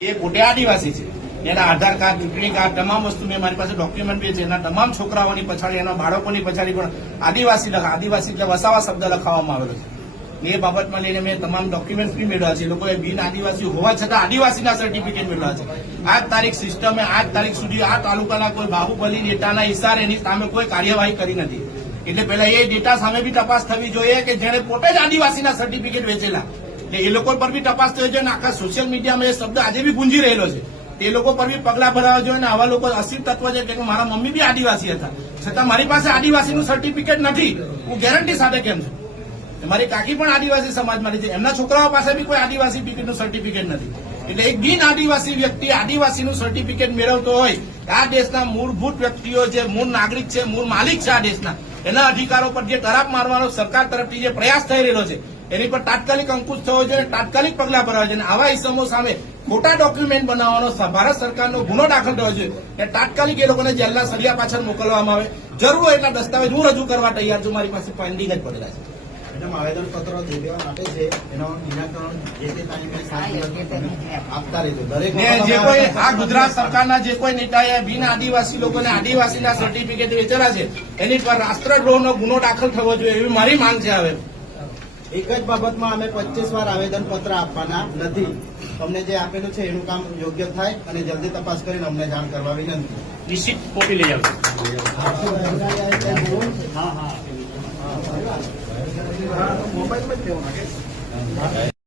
એ પોતે આદિવાસી છે, એના આધાર કાર્ડ, ચૂંટણી કાર્ડ, તમામ વસ્તુ મેં મારી પાસે ડોક્યુમેન્ટ બી છે. એના તમામ છોકરાઓની પછાડી, એના બાળકોની પછાડી પણ આદિવાસી એટલે વસાવા શબ્દ લખાવવામાં આવેલો છે. એ બાબતમાં લઈને મેં તમામ ડોક્યુમેન્ટ બી મેળવ્યા છે. લોકોએ બિન આદિવાસી હોવા છતાં આદિવાસીના સર્ટિફિકેટ મેળવ્યા છે. આજ તારીખ સિસ્ટમે આજ તારીખ સુધી આ તાલુકાના કોઈ બાહુબલી ડેટાના ઇશારે એની સામે કોઈ કાર્યવાહી કરી નથી. એટલે પહેલા એ ડેટા સામે બી તપાસ થવી જોઈએ કે જેને પોતે જ આદિવાસીના સર્ટિફિકેટ વેચેલા, એટલે એ લોકો પર બી તપાસ થવી જોઈએ. આખા સોશિયલ મીડિયામાં એ શબ્દ આજે બી ગુંજી રહેલો છે. તે લોકો પર બી પગલા ભરાવા જોઈએ. આવા લોકો અસીમ તત્વ છે કે મારા મમ્મી બી આદિવાસી હતા, છતાં મારી પાસે આદિવાસીનું સર્ટિફિકેટ નથી. હું ગેરંટી સાથે કેમ છું. મારી કાકી પણ આદિવાસી સમાજમાંથી છે, એમના છોકરાઓ પાસે બી કોઈ આદિવાસી નું સર્ટિફિકેટ નથી. એટલે એક બિન આદિવાસી વ્યક્તિ આદિવાસીનું સર્ટિફિકેટ મેળવતો હોય, આ દેશના મૂળભૂત વ્યક્તિઓ જે મૂળ નાગરિક છે, મૂળ માલિક છે આ દેશના, એના અધિકારો પર જે તરાપ મારવાનો સરકાર તરફથી જે પ્રયાસ થઈ રહેલો છે, એની પર તાત્કાલિક અંકુશ થવો જોઈએ, તાત્કાલિક પગલા ભરવા જોઈએ. આવા ઇસમો સામે ખોટા ડોક્યુમેન્ટ બનાવવાનો ભારત સરકારનો ગુનો દાખલ થયો છે. એ તાત્કાલિક એ લોકોને જેલના સળિયા પાછળ મોકલવામાં આવે. જરૂર હોય એટલા દસ્તાવેજ હું રજૂ કરવા તૈયાર છું. મારી પાસે પેન્ડિંગ જ પડેલા છે. આવેદનપત્રો દેવા માટે છે, એનો નિરાકરણ જે તે ટાઈમે આપતા રહેજો. દરેક જે કોઈ આ ગુજરાત સરકારના જે કોઈ નેતાએ બિન આદિવાસી લોકોને આદિવાસીના સર્ટિફિકેટ વેચેલા છે, એની પર રાષ્ટ્રદ્રોહનો ગુનો દાખલ થવો જોઈએ એવી મારી માંગ છે. હવે એક જ બાબતમાં અમે 25 વાર આવેદનપત્ર આપવાના નથી. અમને જે આપેલું છે એનું કામ યોગ્ય થાય અને જલ્દી તપાસ કરીને અમને જાણ કરવા વિનંતી. નિશ્ચિત કોપી લઈ આવજો. મોબાઈલમાં જ